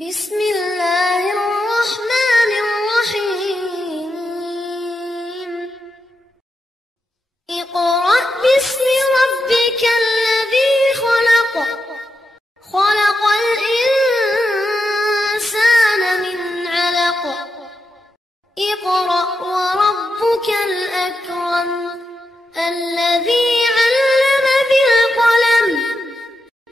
بسم الله الرحمن الرحيم اقرأ باسم ربك الذي خلق خلق الإنسان من علق اقرأ وربك الأكرم الذي علم بالقلم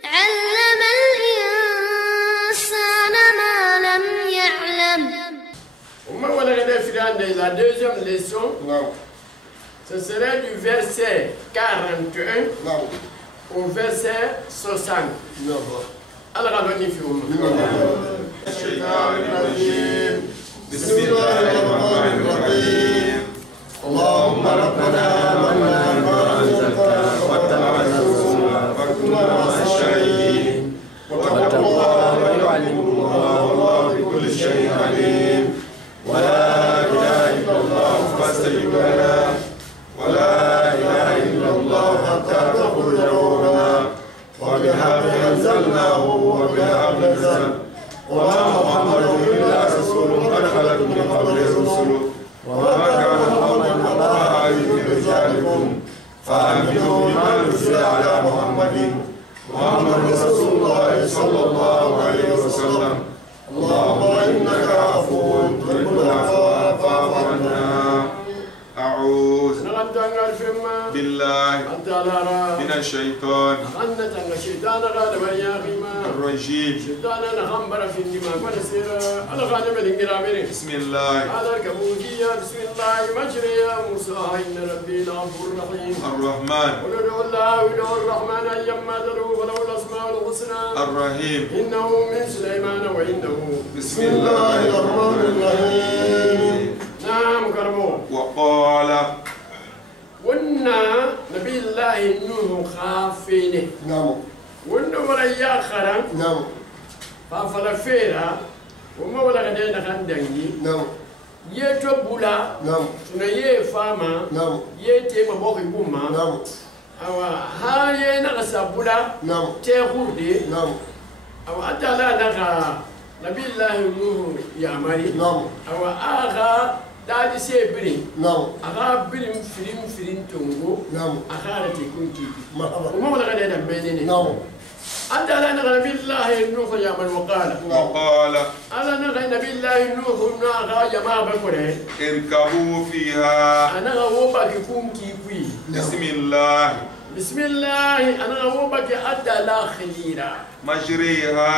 علم الإنسان ما لم يعلم. La deuxième leçon, ce serait du verset 41 au verset 60. Alors, بسم الله الرحمن الرحيم اللهم ربنا آمنا بما أنزلت واتبعنا الرسول فكنا مع الشاهدين واتقوا الله ويعلمكم الله والله بكل شيء عليم ولا إله إلا الله فاستجب لنا ولا إله إلا الله حتى تخرج روحنا وبالحق أنزلناه وبالحق نزل وما محمد إلا رسول قد خلت من قبله الرسل وما كان محمد أبا أحد من رجالكم فآمنوا بما نزل على محمد محمد رسول الله صلى الله عليه وسلم اللهم إنك عفو تحب العفو فاعف عنا. أعوذ بالله من الشيطان الرجيم. بسم الله الرحمن الرحيم إنه من سليمان وإنه بسم الله الرحمن الرحيم. نعم كرمو. وقال ونا نبي الله نوح خافينه نعم ونا مريا خرم نعم فافلا فيرا وما ولا غدينا خندنجي نعم يتو بولا نعم سنيه فاما نعم يتي مبوكي بوما نعم awa haye na kasabula نعم te hurde نعم awa atala daga nabillahi nuhu ya mari نعم awa aga dadi sebiri نعم aga birim firim tungo نعم aga rati kunki مرحبا وما ولا غدينا بينني نعم atala daga nabillahi nuhu ya man waqala وقال ala daga nabillahi nuhu na aga jama'a bakore اركبوا فيها ana ga woba ki kunki kui بسم الله بسم الله أنا أوبك أدى لا خليرا مجريها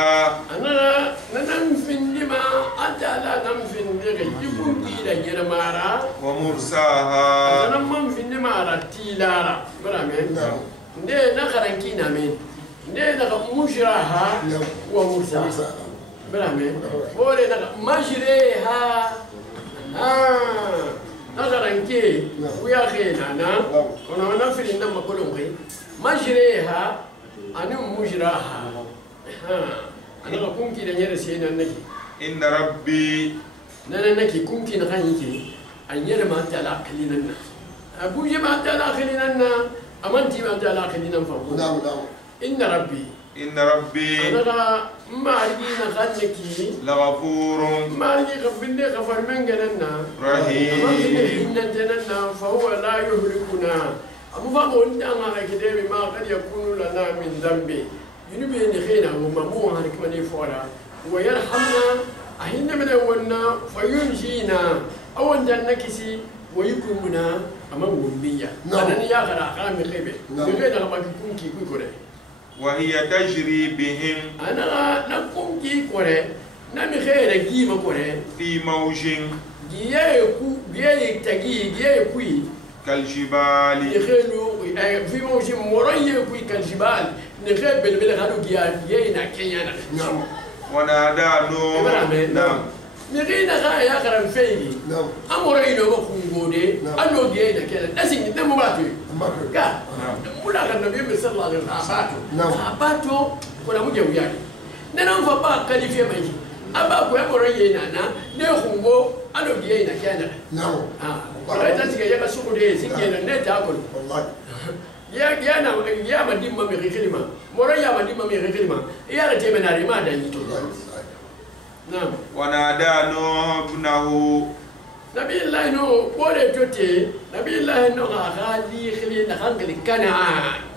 أنا ننفن لما أدى لا ننفن لغي يكون كيلا جرمارا ومرساها أنا منفن لما رتيلارا برامين نعم ندي نخرن كينا مين ندي نخ مجراها ومرساها برامين بولي نخ مجريها نغرنكي ويا خينا نا كنا نفري نما كلهم خي مجريها أنا مجراها أنا كم كي نجري سينا نكي إن ربي نانا نكي كم كي نغنيكي أنير ما تلا خلينا أبوي ما تلا خلينا أمانتي ما تلا خلينا فوق نعم نعم إن ربي إن ربي أنا ما أرجينا خلنكي لغفور ما أرجي خفني خفر من جننا رحيم فهو لا يهلكنا أبو فاقو أنت أنا كده ما قد يكون لنا من ذنب ينبي نخينا وممو هنك مني فورا ويرحمنا أهنا من أولنا فينجينا أو أنت نكسي ويكرمنا أمام ومبيا أنا يا خلا خامي خيبة بغير ما يكون كي كوري وهي تجري بهم أنا نكون كي كوري نامي خير جيما كوري في موج جيه كوي كالجبال نخلو في موج مريه كوي كالجبال نخل بالهادو جيه كيانا نعم ونادى نوح نعم نغينا يا كرم فيني نعم امورينو بخونغودي انو جيه كيانا نسين دمو باتو كا مولا النبي صلى الله عليه وسلم اباتو كنا مجي وياك ننام فبا كاليفيا ماجي aba ko eboro ye nana ne khungo alo ye na kana نعم Kalau kita tiga ya kasih kode sini na net aku. Ya na ya mandi mami rekilima. Mora ya mandi mami rekilima. Ya ada temen hari mana itu. نعم ونادى نوح ابنه نبي الله نو بولي توتي نبي الله نو غالي خلي نخنقل كنعان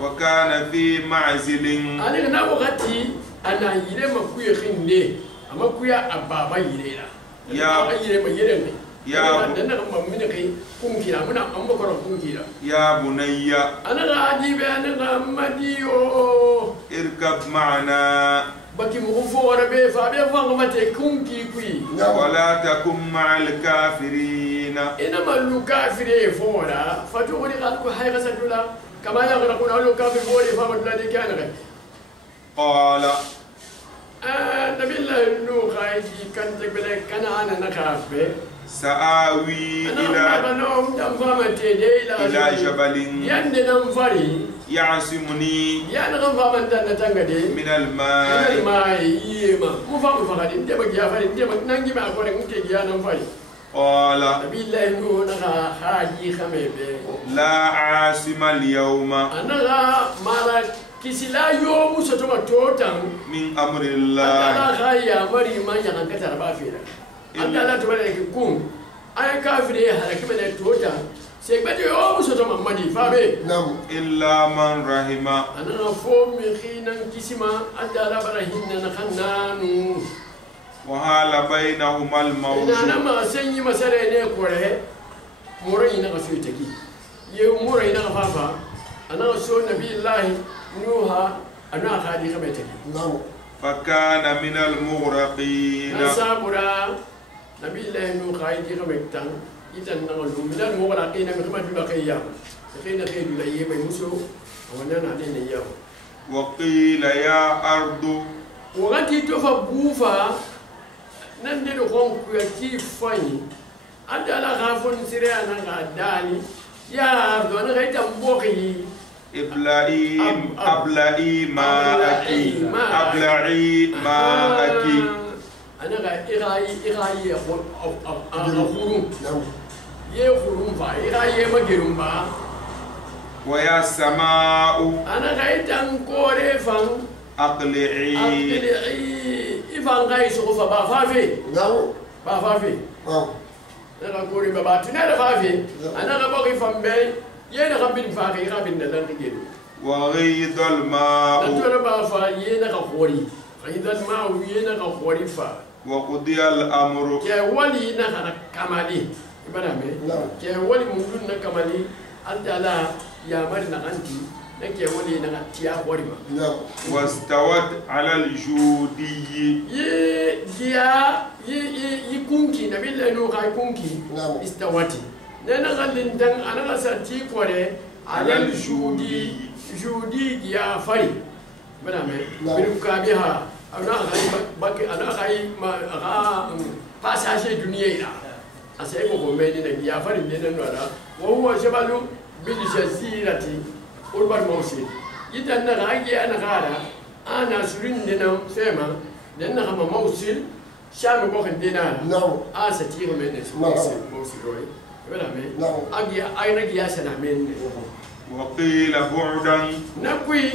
وكان في معزل أنا كنا وقتي أنا يري ما كوي خندي أما كوي أبابا يري لا يا يري ما يري ني يا أنا كم من كي كم كيلا منا أم بكرة كم كيلا يا بني أنا غادي أنا غمديو اركب معنا بكي مغفور به فابي فانغ متى كم كي كوي ولا تكن مع الكافرين إنما الكافر فورا فتقولي قالوا هاي غسدولا كما يغرقون أولو كافر فوري فامد الذي كان غير قال نبي الله نوح هايجي كان تقبل كان أنا نخاف به سآوي إلى جبل يعصمني من الماء قال لا عاصم اليوم كسلا يوم ستما توتان من أمر الله أنا يا مريم ما يغنى كتر بافيرا أنا لا تبالي كون أنا كافري هلك من توتان سيبدي يوم ستما مدي فابي نعم إلا من رحم أنا فوم خينا كسما أنا لا برهين نخنانو وحال بينهما الموج أنا ما سني مسألة نكوره مرينا كسويتكي يوم مرينا فافا أنا أسون نبي الله نوح أنا خادي خبيتك نعم فكان من المغرقين نسابرا نبي الله نوح خادي خبيتك إذا نقول من المغرقين من خمس بقية خينا خير لا يبي مسو ونحن علينا يوم وقيل يا أرض وغادي تفبوفا نندل خون كيف فاني أنت لا خافون سريع أنا قداني يا أرض أنا غيت أبوكي أبلعي ماءك أنا إغاي أخورون يخورون فا إغاي مجرون فا ويا السماء أنا غيت أنكوري فان أقلعي إفان غاي سوف بافافي بافافي أنا كوري باباتنا بافافي أنا غبوكي فان بي ينا غبين فاقي غبين ندان تجيل وغيض الماء نتونا بافا ينا غوري غيض الماء ينا غوري فا وقضي الأمر كولي نخنا كمالي إبراهيم كولي مولون نكمالي أنت لا يا مرنا أنتي نكولي نغتيا غوريما واستوت على الجودي يكونكي نبي الله نوح يكونكي استوتي نحن غلين دان أنا غساتي كوري على الجودي جودي يا فري بنامي بنكابيها أنا غاي باكي أنا غاي ما غا باساجي دنيا أسيبه كوميدي يا فري نحن نورا وهو جبل بالجزيرة قرب الموصل إذا أنا غاي أنا غارا أنا سرين دينام سيما لأن هم موصل شام بوخن دينار أستي كوميدي موصل روي أجي أين جياسنا من وقيل بعدا نقول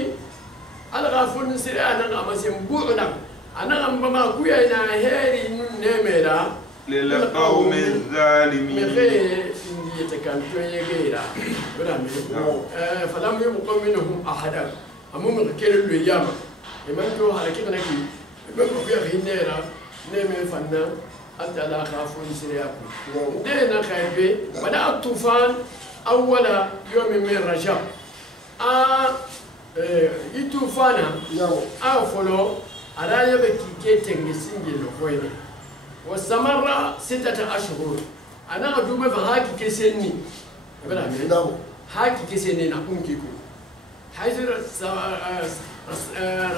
على غافون سري أنا غامسين بعدا أنا غام كوي أنا هيري نمرة للقوم الظالمين مخير يتكلم يجيرا برامي فلم يبق منهم أحدا أمم كل اليوم لمن تو على كده نكى لمن كوي خينيرا نمر فنا أنت لا خافون سرياكم دينا خايبي بدأ الطوفان أول يوم من رجب يطوفانا فلو على يبكي كيتنج سنجل خوينا واستمر 6 أشهر أنا أدوم فهاكي كسني هاكي كسني نكون كيكو حيث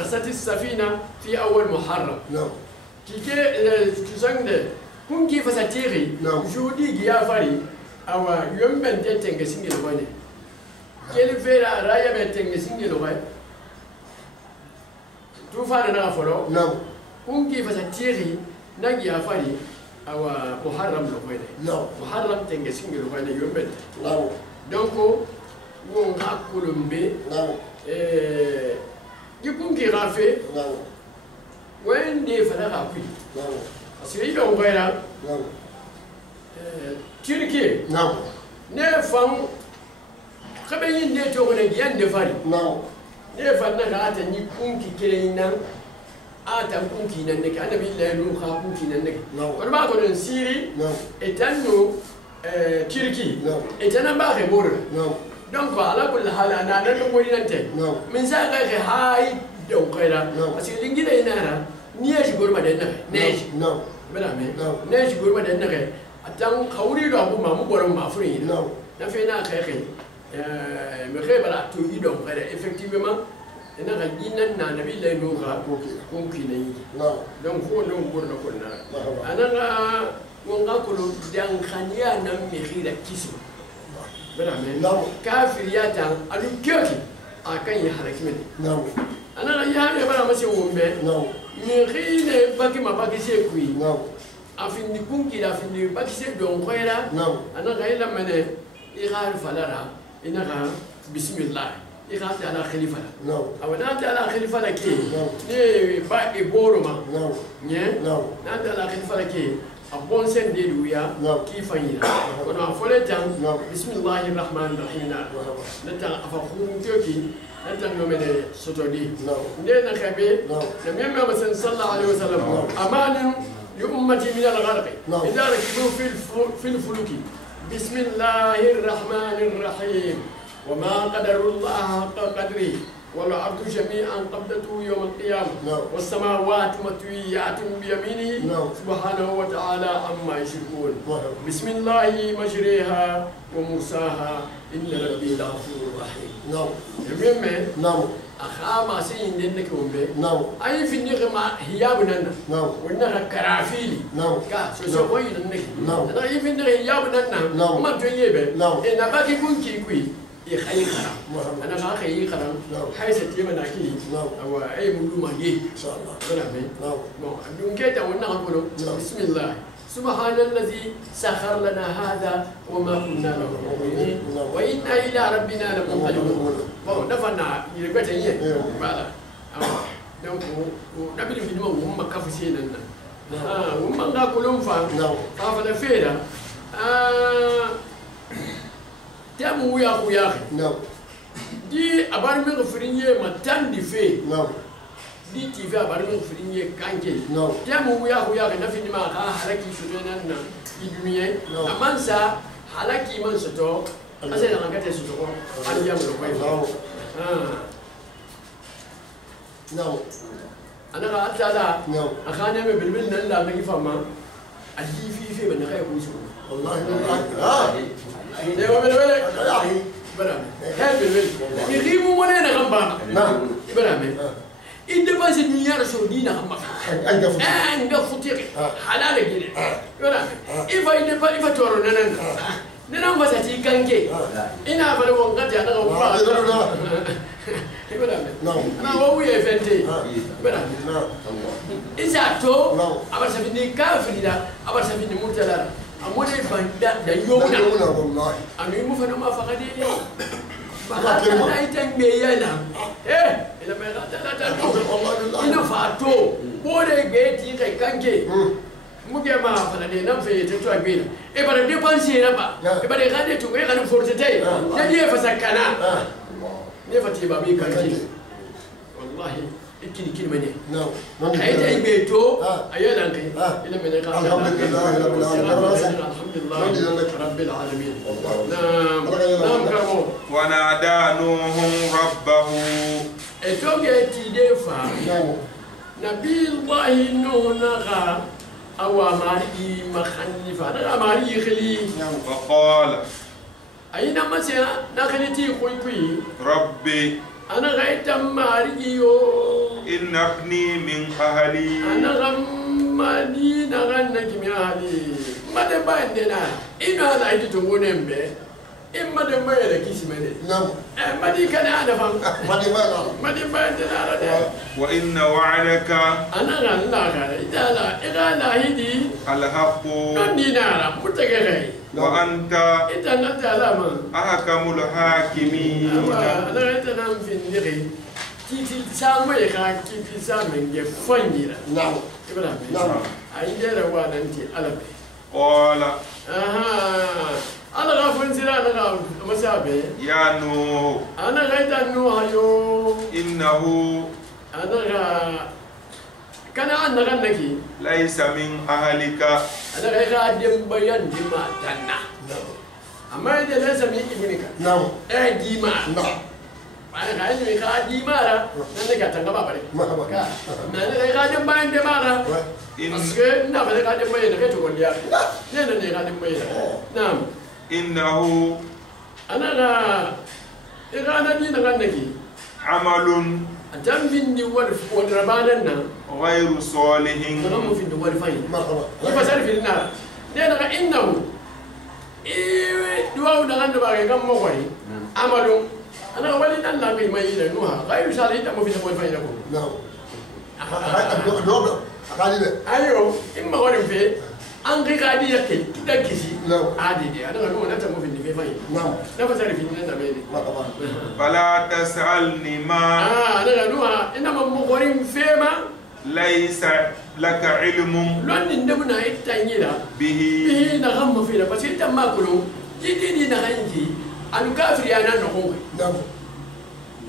رست السفينة في أول محرم كيكي تسانده كون كيف ستيري جودي جيافاري أو يوم بنتين تنجسيني لغاية كيل فيرا رايا بنتنجسيني لغاية توفانا نافلو كون كيف ستيري نجيافاري أو محرم لغاية محرم تنجسيني لغاية يوم بنتين دونكو وون هاكولم بي يكون كي غافي وين دي فلا قوي أصلي لهم غيره تركي نفهم خبرين دي تقول جيان دفاري نفهم نقاط نيكون كيرينا آتا كونكي ننك أنا بالله نوخا كونكي ننك ولما أقول سيري إتانو تركي إتانا باخي بور donc ala kulli hal ana nan ko woni nante min sa ga ke hay don kaira parce que lingida inara niye gurma da neji bala me neji gurma da nake atan khawri do abu mamu borom ma furi na fe na kai kai me kai bala to yi don kaira effectivement ina ga dinan na nabi la no ga ko kinai donc ko non gurna ko na ana ga wonga ko dan khaniya nan me khira kisu كافر ياتا ألو كيوكي أكان يحرك مني أنا يا بلا ما سيوم به نخين باكي ما باكي سيكوي أفين نكون كده أفين باكي سيدون خيرا أنا غير لما نه يغار فلارا إنها بسم الله يغار على خليفة أو نات على خليفة كي نه باكي بورما نه نات على خليفة كي أبون سن ديلويا كيف ينا كنا فلتان بسم الله الرحمن الرحيم نتا أفخون تيوكي نتا نومي سوتودي نينا خبي لم يمنع مثلا صلى الله عليه وسلم أمان لأمتي من الغرق إذا ركبوا في الفلك بسم الله الرحمن الرحيم وما قدر الله حق قدره والعبد جميعا قبضته يوم القيامة والسماوات مطويات بيمينه سبحانه وتعالى عما يشركون بسم الله مجريها ومرساها إن ربي لغفور رحيم نعم أخا سين لنك ومبي أي في النغمة هيابنا ونغا كرافيلي كا سوسوي لنك أنا أي في النغمة هيابنا ما تجيبه إن باقي كونكي كوي يخيل خرام أنا ما خيل خرام حيث تيمنا كي أو أي ملومة جي إن شاء الله كلامي دون كده ونقول بسم الله سبحان الذي سخر لنا هذا وما كنا له مقرنين وإنا إلى ربنا لمنقلبون نفنا يربط يه بالا donc نبي في دماغ هم كافسين لنا هم نقولون فا فيدا تامو ويا خويا دي أبار من غفرينيه ما تان دي في دي تيفا أبار من غفرينيه كانجي تامو ويا خويا نفني ما كا حركي شدنا نا يدميه أمانسا حركي من ستو أصلا أنا كده ستو أنا يا ملوكي أنا قاعد على أخاني من بالبل نلا نجي فما أجي في بنخاي بوسو والله ده هو بالبل برام هل بالبل يغيبوا ولا نغمبا برام إذا بس الدنيا رسولينا هم أنجا فتيق حلال كده برام إذا تورو ننام بس تيجانكي إنا فلو وقت أنا غمبا أنا هو يفنتي برام إذا تو أبغى سفيني كافري دا أبغى سفيني مرتلا أمور يفندا دا يومنا أنا يوم فنو ما فقدي فقط أنا يتنبيهنا إذا ما لا إنا فاتو بوده جيتي كانكي مجمع ما فلان نام في تطوع بينا إبرة دي بانسي نبا إبرة غادي تقول غادي فورتتي نجي فسكنا نفتي بابي كانكي والله إكني كلمة نعم هيدا يبيتو أيضا كي إلى من الحمد لله رب العالمين نعم كرمو ونادى نوح ربه إتوجه تيدفع نبي الله نوح نغا أو ماري مخنفة نغا ماري خلي وقال أينما سيا نخلتي كوي ربي أنا غيت ماريو إن ابني من أهلي أنا غماني نغنك من أهلي ما دباندنا إن هذا يجي تقولين به إما دم ما يركيس مني نعم ما دي كان أنا فهم ما دباندنا هذا وإن وعدك أنا غنلا إذا لا هدي الحق نني نارا متكلم وأنت إذا نتعلم أحكم الحاكمين أنا غيت نام في النغي kifi sa mai ka kifi sa men ge fangira نعم ibrahim نعم ai da wa nan ti alabe قال aha ana ga fansira ana ga masabe يا نوح ana ga ta nu hayo إنه ana ga kana an ga naki ليس من أهلك ana ga ka dem bayan di matanna amma da lasa mi ibnika نعم di ma نعم ana ga ni ka di mara nan da ka tanga ba bare مرحبا ka na ne ka dem bayan de mara إن parce que na ba ka dem bayan da to gondiya ne ne ka dem bayan na'am إنه ana ga na di na kan naki عمل dan vindi wal rabanan nan غير صالح nan mu vindi wal fayin مرحبا ifa sarfi na ne daga innahu duwa da kan da ba ga mo kwai amalu ana wali dan la mai mai da nuha ghairu salih da mu vindi wal fayin ko نعم دوبل أقالي به ayo in ma wani fe an kai ka di yake da kishi نعم adi de ana nuha na ta mu vindi fayin نعم na fa sarfi nan da mai مرحبا فلا تسألني ما ana nuha ina mu gorin fe ma ليس لك علم londin da muna itan yira به bihi na kan mafi da pasi ta makulu jidini na hanji an kafiri ya nan ko نعم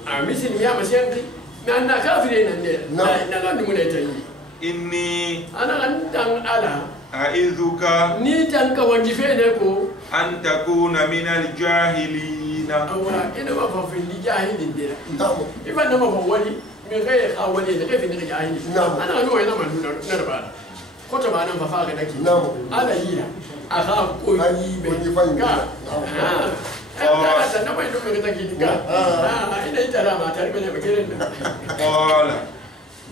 a misin ya masyanki na na kafiri nan ne No. na kan mun ta yi إني ana kan dan ala أعذك ni tan ka wani fe ne ko أن تكون من الجاهلين awa ina ma fa fi ni jahilin dira نعم ifa na ma fa wani me kai ka wani da kai fi ni jahili No. ana no ina man na da ba ko ta ba nan fa fa ga nake No. ala yi a ka ko yi be Koyi fahimta. ka No. sannan mai duk mai take diga ina ita da mata ne mai kirin da قال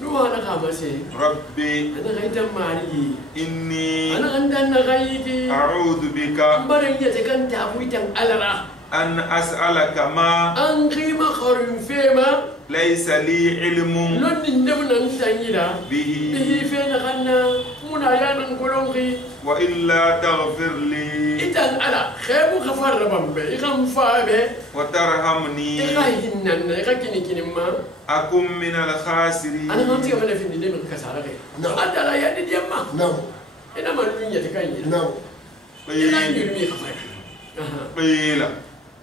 duwa na kama sai ربي ana gaitan mari إني ana andan na gaiti أعوذ بك barin ya takan tawitan alara أن أسألك ما an kima kharin fema ليس لي علم londin da mun tanyira به bihi fe na kanna muna yanan golonki وإلا تغفر لي itan ala khaibu khafar rabambe ikam faabe وترحمني ikahinnan na ikakini kinimma أكن من الخاسرين ana kan tiga mana fin dinde ka sara kai No. adala ya di yamma نعم ina man dunya ta kan yi نعم ina قيل yurmi ka fai قيل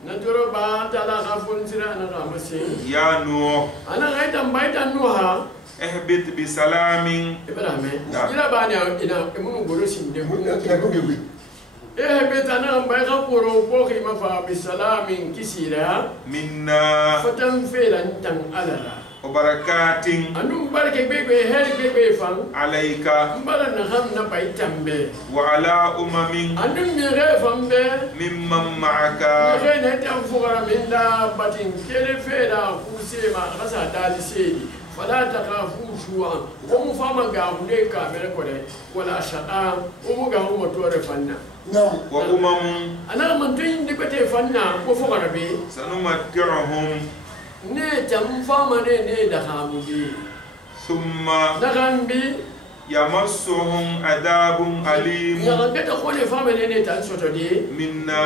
na toro ba ta la khafun sira na ga masin يا نوح ana ga tambayi tan nuha اهبط بسلام ibrahim Na. ila ba ne ina mun goro sin de mun نعم be tana bai ka koro ko kai mafa bi salamin kisira منا fatan felan tan alala وبركات anun barke bebe her bebe fan عليك mbara na ham na bai tambe وعلى أمم anun mi re fambe ممن معك ne ne tan fugara min da batin kele fera kuse ma rasa dali sedi fala ta kafu shuwa ko mu fama ga hunde ka mere ko de wala shaqa ko mu ga mu to re fanna نعم وأمم ana man tin de bete fanna ko fugara be سنمتعهم ne tam fama ne da hamudi ثم na gambi يمسهم عذاب أليم ya ga ta ko ne fama ne tan soto de منا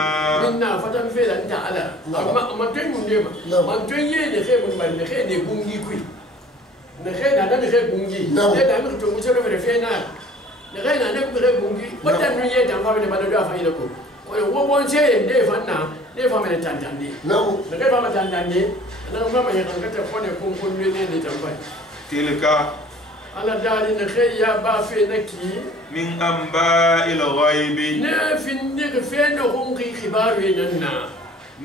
minna fatan fela ta ala amma man tin mun de ma man tin ye ne ke mun ban ne ke ne gungi kui ne ke na da ne ke gungi ne da mi to mu ce re fe na ne ke na ne ku re gungi wata nun ye tan fama ne ba da fa ila ko ko wo bon ce ne fanna ne fama ne tan tan de نعم ne ke fama tan tan de na ma ya kan ta ko ne kun ne tan fa تلك ala dali ne ke ya ba fe na ki من أنباء الغيب ne fin ne ke fe no kun ki khibaru nan na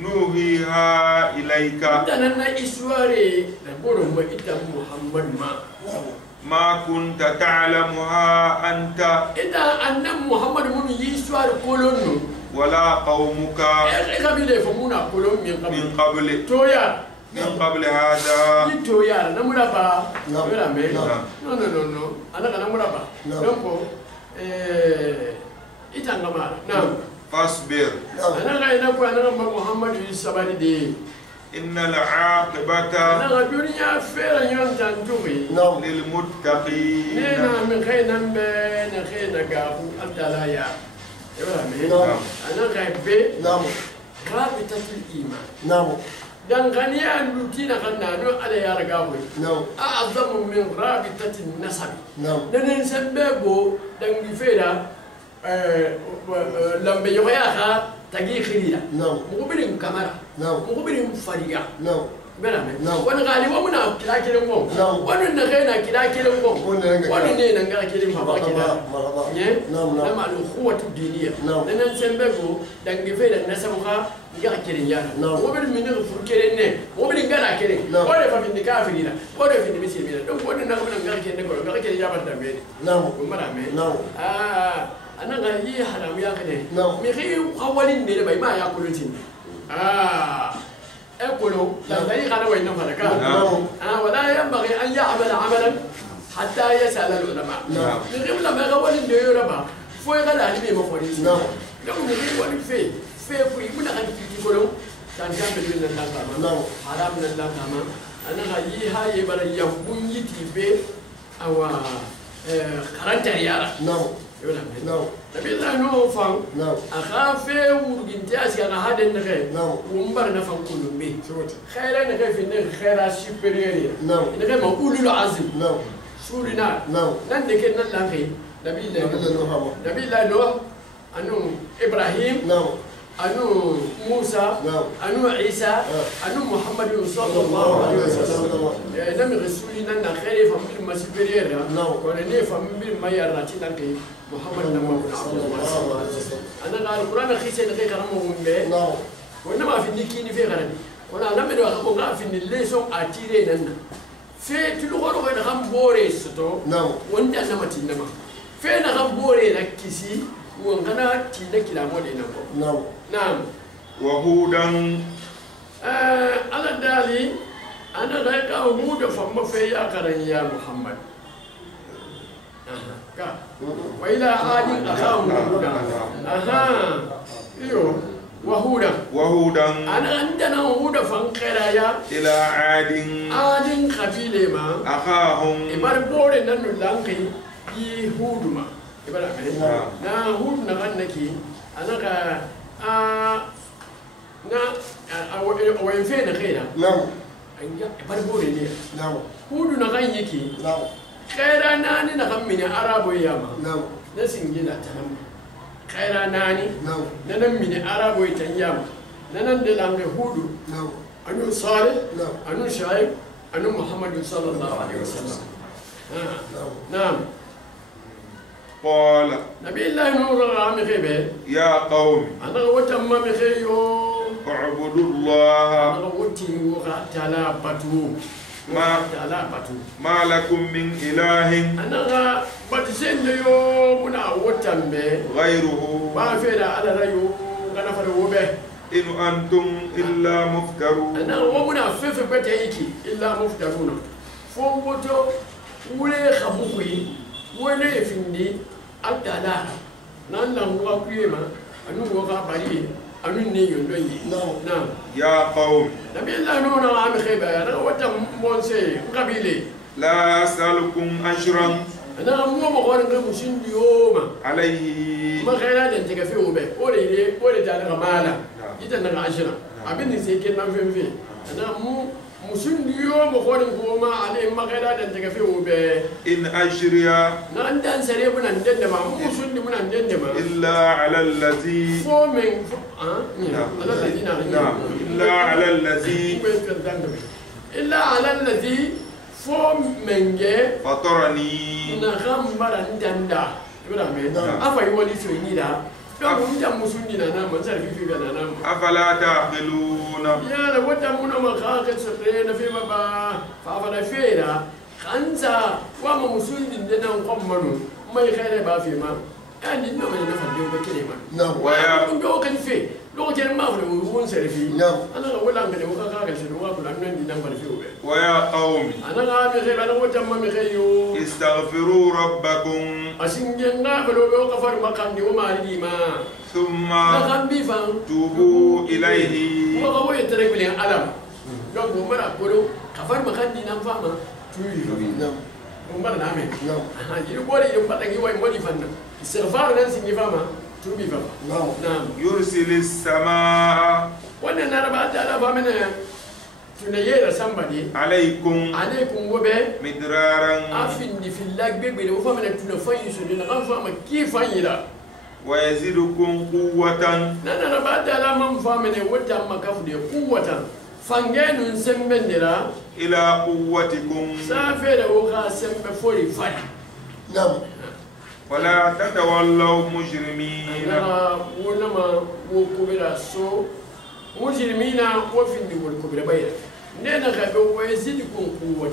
نوحيها إليك mutanen na isware da burin ba ita muhammad ma ما كنت تعلمها أنت ita annan muhammad mun yi isware kolon no ولا قومك kabile fa muna kolon min من kabile قبل toya من قبل هذا ni toya na mura ba No. mura me No. no ana kana mura ba No. donc ita ngama na فاصبر نعم ana ga ina ko ana ba muhammad yi sabari de إن العاقبة ana ga duniya fera yon tan tuwi نعم للمتقين nena min kai nan be na kai na gabu altala ya yaba me نعم ana kai be نعم rabitatul iman نعم dangania lutina kanna no ala ya raga ko نعم a'zamu min rabitati nasab نعم nanen sembego dangi feda lambe yoya ka tagi khiriya نعم mubirin kamara نعم mubirin fariya نعم bela me No. wani gali wa muna kila kirin gon No. wani na kai na kila kirin gon wani ne nan ga kirin fa ba kila مرحبا ne نعم na نعم ma lu khuwatu diniya No. nan sembego dangi feda nasabu ka ga kirin yana No. mubirin min fur kirin ne mubirin gana kirin No. wani fa fin kafirina wani fin musulmina don wani na mun ga kirin ne ga kirin ya bar da me نعم ko mara me نعم anan ga yi haramu ya kane No. me kai hawalin ne bai ma ya kulutin ekolo la gari kana wa inna faraka نعم ولا ينبغي ان يعمل عملا حتى يسال العلماء نعم. من قبل ما يقول ان يربا فو يقال عليه ما فوريس نعم donc ni wani fe ku ibuna kan ti kolo tan kan be nan dan kama نعم haram nan dan kama ana ga yi ha ye bara yambun yiti be awa karanta yara نعم yola me نعم nabi la no fan نعم akhafe wurginti asiga haden ne نعم wumbar na fan kulumbe شوت خيرا نغير في النغ خيرا سوبريور نعم نغير ما أولو العزم نعم سورنا نعم نان ديك نان لاغي نبي نبي الله الله نوح نبي الله نوح أنو إبراهيم نعم أنو موسى نعم أنو عيسى أنو محمد صلى الله عليه وسلم نمي رسولي نان خير فمبير ما سوبريور نعم. كونني فمبير ما يراتي نكي محمد نمو عبد الله صلى الله عليه وسلم أنا قال القرآن خيسة نكي كرامه به نعم وإنما في النكين في غرني ولا لم يدوا خبوا في الليسون أتيري لنا في تلوغرو غير خبوري ستو نعم وانت أنا ما تنما في أنا خبوري لكيسي وانغنا تينا كلا مودي نكو نعم نعم وهودا على دالي أنا غير هود فما في يا كرن يا محمد وإلى عاد أخاهم هودا إيوه وهودا وهودا أنا عندنا هود فانكرايا إلى عاد adin kabile ma أخاهم ibar bore nan no lankai yi hudu ma ibar amene na hudu na kan nake anaka na awayin fe na kaina نعم ibar bore ne نعم hudu na kan yake نعم kaira nani na kan mini arabo yama نعم na singila tanam kaira nani نعم na nan mini arabo tan yama na nan da lambe hudu نعم anu salih نعم anu shaib anu muhammad sallallahu alaihi wasallam نعم نعم قال نبي الله نور رام خيبه يا قوم انا وتم مخيو اعبدوا الله انا وتي وقتلا باتو تعالى باتو ما لكم من إله انا باتسند يو منا وتم به غيره ما فينا على ريو انا فرو به إن أنتم إلا مفترون انا ومنا فيف بتايكي الا مفترون فوتو ولي خبوكي ولي فيندي atala nan nan wa kuyema anu wa ka bari anu ne yondo yi na يا قوم nabi Allah nuna am khiba na wata monse kabile لا أسألكم أجرا ana mu mo ko ngi mushin dioma عليه ma khaira da tiga fi ube ore da daga mala ita na ashira abin da sai ken nan femfe ana mu mushin dioma ko ko ma ale ma khaira da tiga fi ube إن أجري na andan sare bunan dende ma mushin di bunan dende ma إلا على الذي fo men ala ladina نعم إلا على الذي إلا على الذي فوم منجي فطرني نخمر ندندا إبراهيم أفا يولي سويني دا فهم جم مسوني نانا من سر في بنانا أفلا تعقلون يا لو تمنا مخاك سرين في بابا فافلا فينا خانسا وما مسوني دنا نقوم منو ما يخير بافي ما يعني نوم نفهم يوم بكلمة نعم ويا لو كان في لو كان ما في وون سرفي نعم أنا أقول لك أنا وكاكا سنوا كل أمن دي نعمل فيه ويا قوم أنا غامي خير أنا وجم ما خيو استغفروا ربكم أسنجنا فلو لو كفر مكان دي وما لي ما ثم نخم بيفان توبوا إليه وهو يترك بلين ألم لو بمرة كلو كفر مكان دي نعم فما توي نعم بمرة نعمل نعم يلو بوري يوم بدك يوم مودي فنا استغفار نانسي فما توبي فما نعم نعم يرسل السماء وانا نرى بعد على فمنا تنيير سامبدي عليكم وبه مدرارا أفين في الله بيبي وفما نتنفين سنين غنفما كيف يلا ويزيدكم قوة نانا بعد على من فامن وتم كفدي قوة فانجن سمبندرا إلى قوتكم سافر وغا سمبفوري فاي نعم ولا تتولوا مجرمين أنا ونما وكبرا سو مجرمين وفين والكبرا بيرا نانا غابو ويزيدكم قوة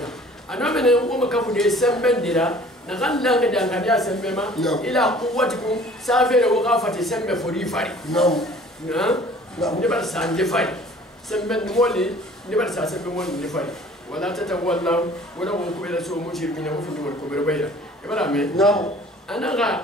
أنا من وما كفدي سمبندرا نغلا غدا غدا سمبما إلى قوتكم سافر وغا فتي سمبفوري فاي نعم نعم نبر سانجي فاي سمبن مولي نبر ساسبن مولي فاي ولا تتولوا ولا وكبرا سو مجرمين وفين والكبرا بيرا إبراهيم نعم أنا غا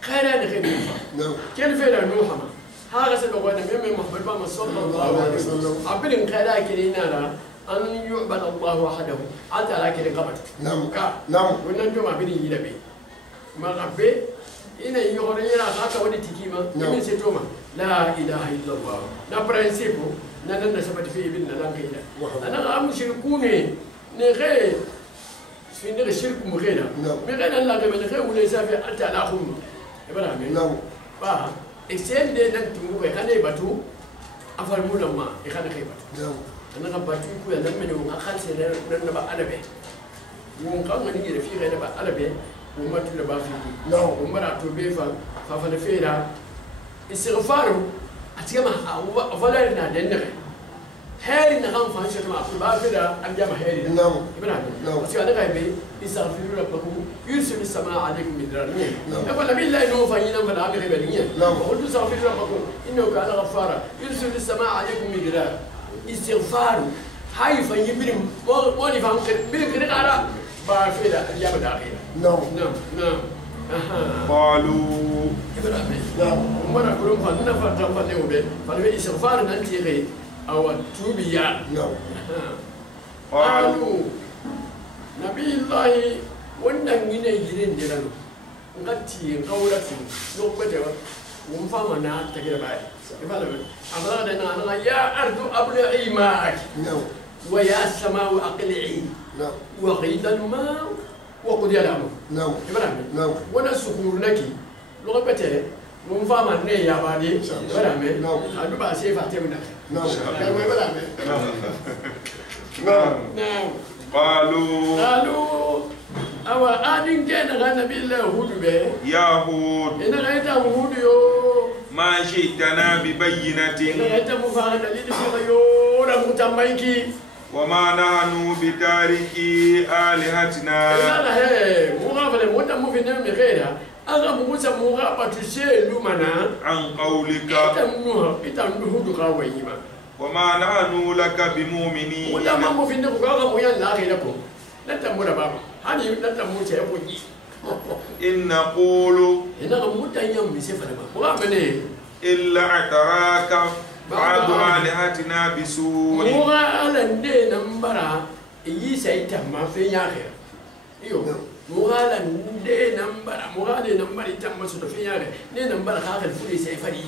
خيران خدمة نعم كيف فينا نوحما هذا سبقنا مم محمد بام صلى الله عليه وسلم عبرين خيران كلينا أن يعبد الله وحده أنت على كل قبر نعم نعم ونجوم عبرين يلبي ما ربي إن يغني لا خاطر ودي تكيما من ستوما لا إله إلا الله نبرنسيبو نحن نسبت فيه بنا لا غيره أنا غام شركوني نغير في نغير شرك مغيرة مغيرة الله غير نغير ولا سافي أنت على خم إبراهيم نعم با إكسين ده نتمو كان يبتو أفرمونا ما إخانا خيبت نعم أنا غبتو كوي أنا من يوم أخذ سنة نبى على به يوم كان من يجي في غير نبى على به وما تلبى فيه نعم وما رأتو بيفا ففنفيرا استغفاره أتيما أفضلنا دنيا هاري نعم فانش كما بافدا أنجما هاري نعم إبراهيم نعم وسي أنا غايبي استغفروا ربكم يرسل السماء عليكم مدرارا نعم أقول نبي الله إنه فاينا فلا أبي غيبانية نعم وقلت استغفروا ربكم إنه كان غفارا يرسل السماء عليكم مدرارا استغفار هاي فاين بيرم ماني فاهم بيرم كده على بافدا أنجما داخل نعم نعم نعم قالوا إبراهيم نعم ومرة كلهم فانا فتام فانا وبين فانا استغفار ننتي غير أو توبيا نعم قالوا نبي الله wannan yine yirin diran ngati ngawlati lokbete wa mun fama na ta gida bai ibala amma da na ya ardu abla'i ma'ak نعم wa ya samau aqli'i نعم wa ghida al-ma wa qudiya al-amr نعم ibrahim نعم wana sukurnaki lokbete mun fama ne ya bade ibrahim adu ba sai fa temna نعم ibrahim نعم نعم قالوا أو أدين كان غنى بالله هود به يا هود إن غيت هود يو ما جئتنا ببينة إن غيت مفاعل لين في غيور متميكي وما نحن بتاركي آلهتنا لا هي مغافل متم في نعم غيرها أغا موسى مغافة تشيل لمنا عن قولك إتم هود غاويما وما نحن لك بمؤمنين ولا ما مو في نعم غاوي ميان لا غيركم لا تمر بابا هني لا تمر شيء إن نقول إنك متيم بسفر ما مغافل إلا اعتراك بعض آلهتنا بسوء مغا على ندي نمبرا يسي تما في ياخر ايو مغا على ندي نمبرا مغا على نمبر تما سو في ياخر ني نمبر خاخل فلي سي فري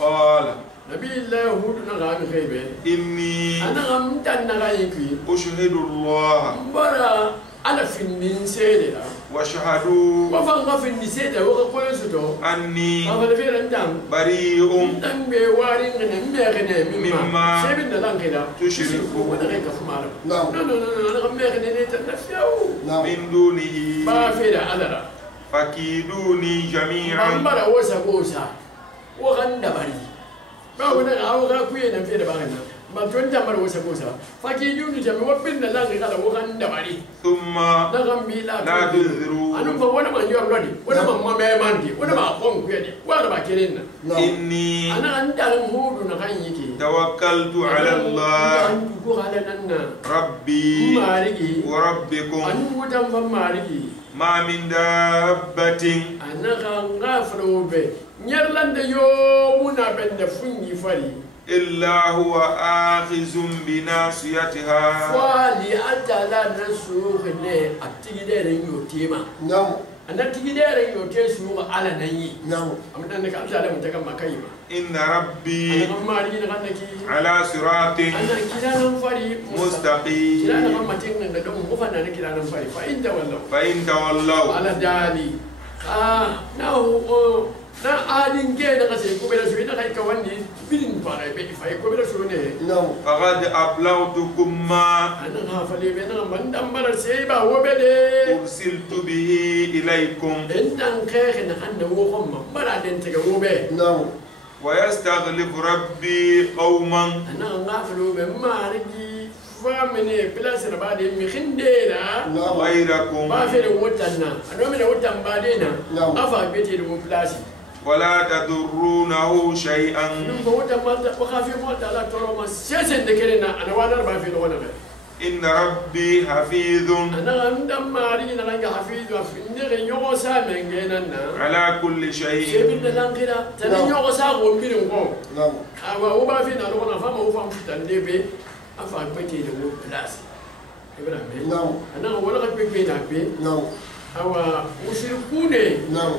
قال نبي الله هود نغام خيبه إني انا غمت ان غايكي أشهد الله مبرا على فين سيدنا واشهدوا وفان في النساء وقول سدو أني هذا في رندام بريء دم بوارين نمغنا مما سيبنا لان كده تشركوا وانا غير كفمار نعم لا لا لا انا غمغنا نتنفيو نعم من دونه ما في على فكيدوني جميعا بامبara wosa woganda bari ba wona awoga kuyena fere bagana ma tonta mara wosa faki dunu jami wabinda langa kala woganda bari ثم nagambi la تنذروا anu fa wona man yor lodi wona man mabe mandi wona ma kon kuyedi wala ba kerenna إني ana andal hudu na kan yiki توكلت على الله andu ko ala nanna ربي marigi وربكم anu wutan fa marigi ما من دابة ana kan gafro be nyarlande yo muna bende fungi fari إلا هو آخذ بناصيتها فالي أنت لا نسوخ نه أتيجي ده نيو تيما نعم أنا تجدر يوتيسوا على نيي نعم أمنا أنك أمشي على منتجع مكايما إن ربي أنا ما أريد أنك على صراط أنا كذا نفري مستقيم كذا أنا ما تيجي ندوم مفنا أنا كذا نفري فإن تولوا فإن تولوا على دالي ناو na adin ke da kace ko bela suwi na kai ka wani bidin fara be fa ko bela suwi ne نعم فقد أبلغتكم ما anan ha fale be na man dan bara sai ba wo be de أرسلت به إليكم den dan ke na kan da wo ko ma bara den te ga wo be نعم ويستغلف ربي قوما anan ga falo be ma rigi fa mene bela sai ba de mi khinde la نعم غيركم ba fe da wotan na ano me da wotan ba de na Na'am. afa be te da wo plasi ولا تضرونه شيئا nun ba wotan ma ta ko khafi mo ta la toro ma sesen de kere na ana wadar ba fe da wona be إن ربي حفيظ أنا عندما ماري نلقى حفيد وفي يوغو سامن جينا على كل شيء سيبنا لانكدا تاني يوغو ساغو مبيرن قوم نعم هو ما فينا لو فما هو فهم تندي بي أفا بيتي لو بلاس إبراهيم نعم أنا ولا قد بيبي نبي نعم هو مشركوني نعم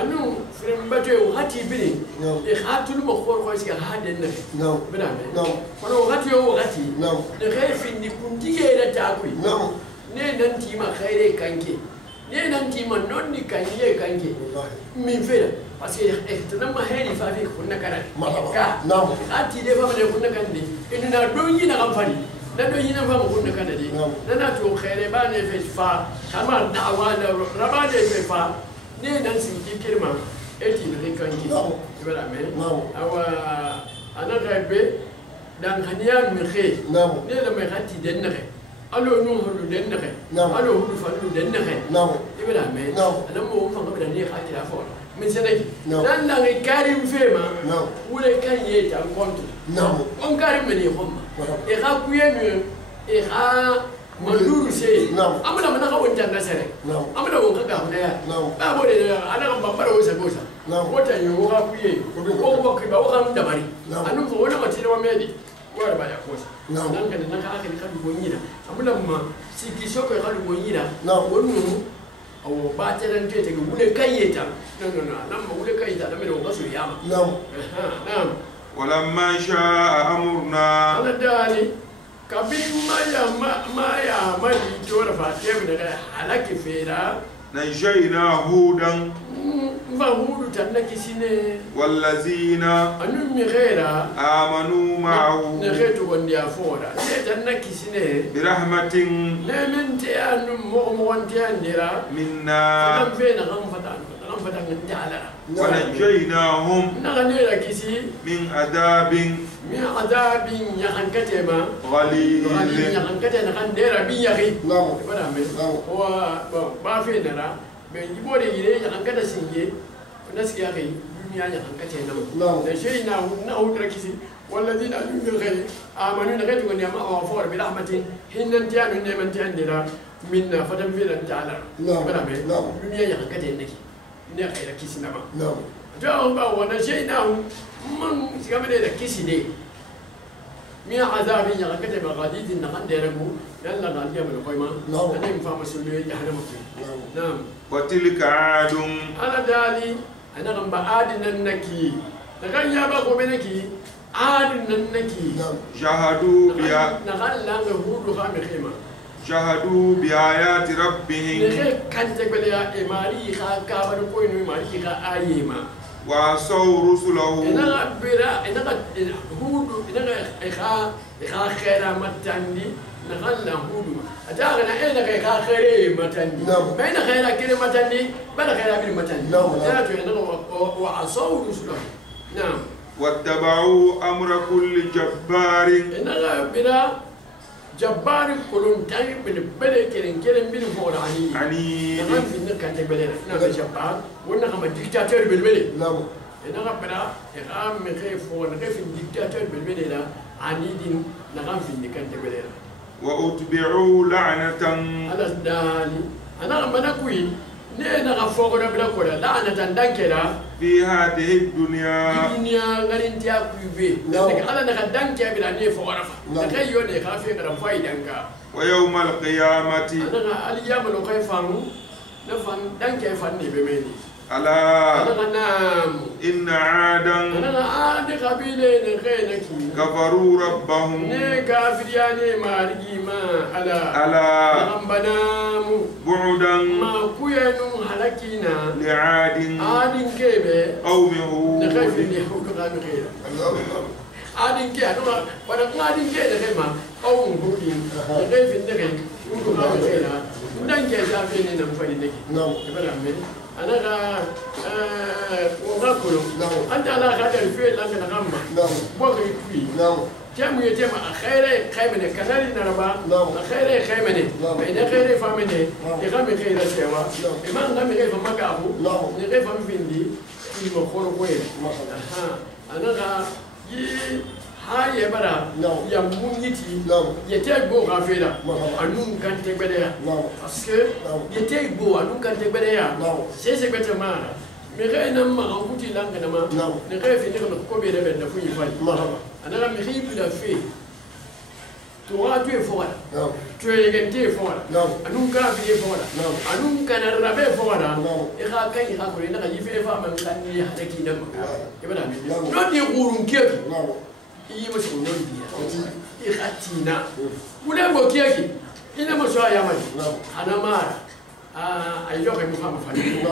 أنو فرم بتوع هاتي بني نعم إخاتو المخور خويس كهاد النبي نعم إبراهيم نعم فلو هاتي هو هاتي نعم نخاف إني كنت جاي تاكوي نعم ne nan tima khaire kanke ne nan tima nonni kanye kanke والله min fera parce que ehtanam ma heri fa fi kunna kana مرحبا ka نعم ati de fa ne kunna kan de ina na don yi na amfani na don yi na fa kunna kana de نعم na na to khaire ba ne fe fa kama da'wa da raba ne fe fa ne nan sin ki kirma eti ne kanke نعم ibara me نعم awa ana gaibe dan khaniya mi khe نعم ne la mai hati den ne alo nu hulu den ne نعم alo hulu fa lu den ne نعم ibra me نعم anan mo fa ngabda ne ka kira fo min sanaki نعم dan na ngai karim fema نعم wule kan ye ta kontu نعم on karim me ne homma مرحبا e ka kuye mi e ka manduru se نعم amana mana ka wonta na sere نعم amana won ka ga hona ya نعم ba bo de ana kan bambara wosa gosa نعم wota yo ka kuye ko ko ki ba wa kan da bari نعم anu ko wona mati wa medi wala ba ya kosa نعم nan kan nan ka aka ni kan go nyina amuna ma siki shoko ka go nyina نعم wonu awo ba ta ran te ga wule kayeta no nan ma wule kayeta da me do gaso yama نعم na'am ولما شاء أمرنا ana dali kabin ma ya mali tora fa te me daga halaki fera نجينا هودا mba hudu tanaki sine والذين anu mi khaira آمنوا معه ne khetu gondi afora ne tanaki sine برحمة ne min te anu mo wonte andira منا kan fe na kan fata ngi ala ونجيناهم na ne la kisi من عذاب mi adabin ya hankate ma غليظ ya hankate na kan dera bin ya kai نعم bana me نعم wa ba fe na ra be yibo de yire ya hankata singe na siya kai duniya ya hankate na mu نعم da shi na hudra kisi والذين آمنوا نغيت ونيا ما أوفر برحمة حين تيان من تيان دلا منا فتم في تعالى نعم بنا به نعم دنيا يا كده إنك ne kai kisi na ma نعم jawo ba wani shay na mun shiga mai da kisi ne mi azabin ya kake ba gadidin na kan da rabu dan la ga ya mun koi ma نعم dan fa musulmi ya hana mu نعم na'am وتلك عاد ana dali ana kan ba adinan naki da kan ya ba ko naki adinan naki نعم جحدوا بها na kan la ga hudu ha mi khima جحدوا بآيات ne ربهم ke kan te bele ya imari ka ka ba ko ni imari ka ayema وعصوا رسله ina bira ina hudu ina ka khaira matandi na Allah hudu ataga na ina ka khaire matandi نعم baina khaira kire matandi bana khaira bil matandi نعم ya to ina wa asaw rusulahu na'am واتبعوا أمر كل جبار ina bira jabbar kulun tayi bil bele kiren bil forani عنيد kan fin kan te bele na be jabbar wannan kama dictateur bil bele نعم ina ga bira ya me khefo na khefin dictateur bil bele la anidin na kan fin kan te bele وأتبعوا لعنة ala dali ana mana kuyi ne na ga fogo da bila ko da la'ana tan danke da في هذه الدنيا dunya garin ta kuibe daga ala na danke bila ne fogo rafa da kai yo ne ka fi ga faidan ka ويوم القيامة ana ga aliyama lo kai famu نفن دان كيف فني بمني ألا أنا نام إن عادا أنا عاد قبيلة نخينك كفروا ربهم ne kafiriyane marigi ma ala ألا banamu بعدا ma kuyanu halakina لعاد adin kebe قوم ne هود kafiri hudu kan khaira adin ke aduma wana adin ke da kai ma qawm hudin ne kafin da kai hudu kan khaira dan ke zafi ne nan fadi nake نعم ibara me ana ga wakulu anta ala khadar fi lan na gamma نعم bo kai kui نعم جمع يتم خيره خيمنه كناري نربا خيره خيمنه بين خيره فامنه يغم خيره سوا ما نغم خيره مكابو نغير فام فيندي في مخور كويس ها انا غا هاي برا يا مونيتي يتي بو غافيلا انون كان تبديا باسكو يتي بو انون كان تبديا سي سي بتما مغي نما غوتي لانغ نما نغي في نغم كوبي ربن نفو يفاي أنا لم يخيب لا في توا توي فورا توي يجنتي فورا أنو كافي فورا أنو كان الربع فورا إخا كان إخا كلنا كيف فاهم من كان يحكي نما يبغى نعمل نودي يقولون كيف إيه مسؤول نودي إخا تينا ولا بوكيك إنا مسؤول يا مالي أنا ما أيوة كم فاهم فاني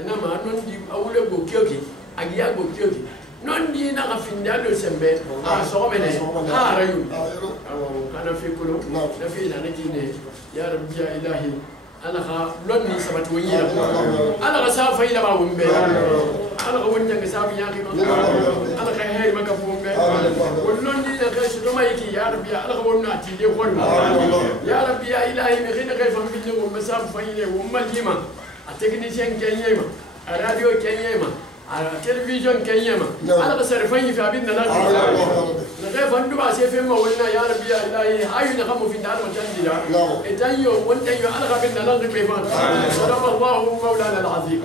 أنا ما نودي أولى بوكيك أجيا بوكيك non di na afinda do sembe so mene ha rayu kana fi kulo na fi na kine ya rabbi ya ilahi ana kha lonni sabatu wira ana kha safa ila ba wumbe ana kha wonja ga safi ya ki ana kha hay maka fumbe wallon di na kha shi mai ki ya rabbi ana kha wonna ti de khol ya rabbi ya ilahi mi khina kay fam bi wo masaf fa ile wo malima a technicien kenyema a radio kenyema على التلفزيون كيما أنا بصرفني في عبيدنا لازم نغير فندم عسيف ما قلنا يا ربي يا إلهي هاي نخمو في الدار وتنزل إتيو وانتيو أنا خبرنا لازم بيفان صدق الله مولانا العظيم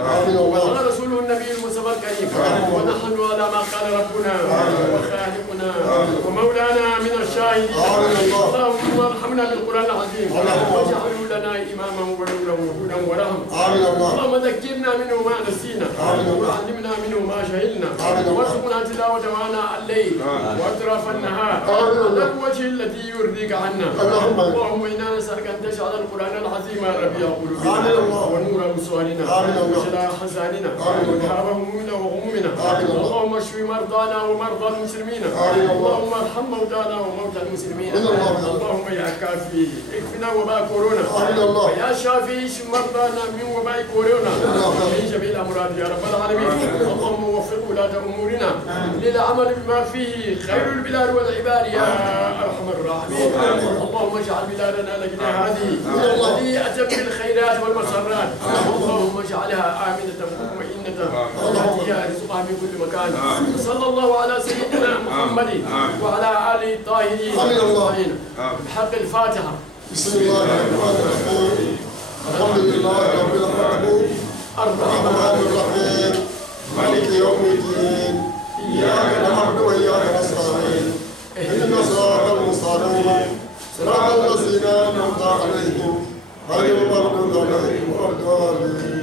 وقال رسوله النبي المصطفى الكريم ونحن على ما قال ربنا وخالقنا ومولانا من الشاهدين اللهم ارحمنا بالقرآن العظيم واجعله لنا إماما ونورا وهدى ورحمة اللهم ذكرنا منه ما نسينا وعلمنا منه ما شهدنا وارزقنا تلاوة وانا الليل واطراف النهار على الوجه الذي يرضيك عنا اللهم انا نسالك ان تجعل القران العظيم ربيع قلوبنا ونور ابصارنا وجلاء حزاننا وذهاب همومنا وغمومنا اللهم اشف مرضانا ومرضى المسلمين اللهم ارحم موتانا وموتى المسلمين اللهم يا كافي اكفنا وباء كورونا ويا شافي اشف مرضانا من وباء كورونا من جميع الامراض يا رب العالمين اللهم وفق ولاة امورنا للعمل بما فيه خير البلاد والعباد يا ارحم الراحمين اللهم اجعل بلادنا لجنة هذه مليئة بالخيرات والمسرات اللهم اجعلها آمنة مطمئنة وتأتيها رزقها من كل مكان صلى الله على سيدنا محمد وعلى آله الطاهرين أجمعين بحق الفاتحة بسم الله الرحمن الرحيم الحمد لله رب العالمين الرحمن الرحيم مالك يوم الدين إياك نعبد وإياك نستعين اهدنا الصراط المستقيم صراط الذين أنعمت عليهم غير المغضوب عليهم ولا الضالين